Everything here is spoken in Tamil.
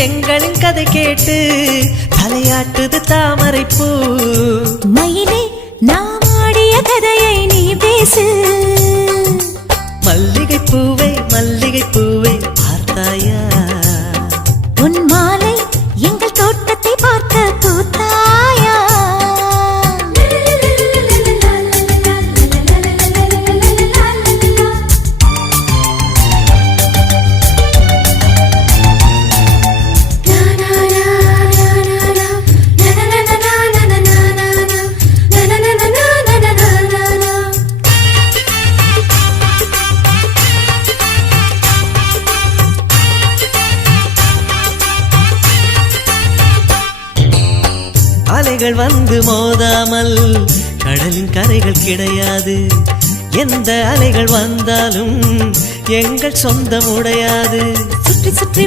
எங்களின் கதை கேட்டு தலையாட்டுது தாமரைப்பூ. மயிலே நாம் ஆடிய கதையை நீ பேசு. மல்லிகை பூவே மல்லிகை பூவே பார்த்தாயா, உன் மாலை எங்கள் தோட்டத்தை பார்க்க பூத்தாயா. அலைகள் வந்து மோதாமல் கடலின் கரைகள் கிடையாது. எந்த அலைகள் வந்தாலும் எங்கள் சொந்தம் உடையாது. சுற்றி சுற்றி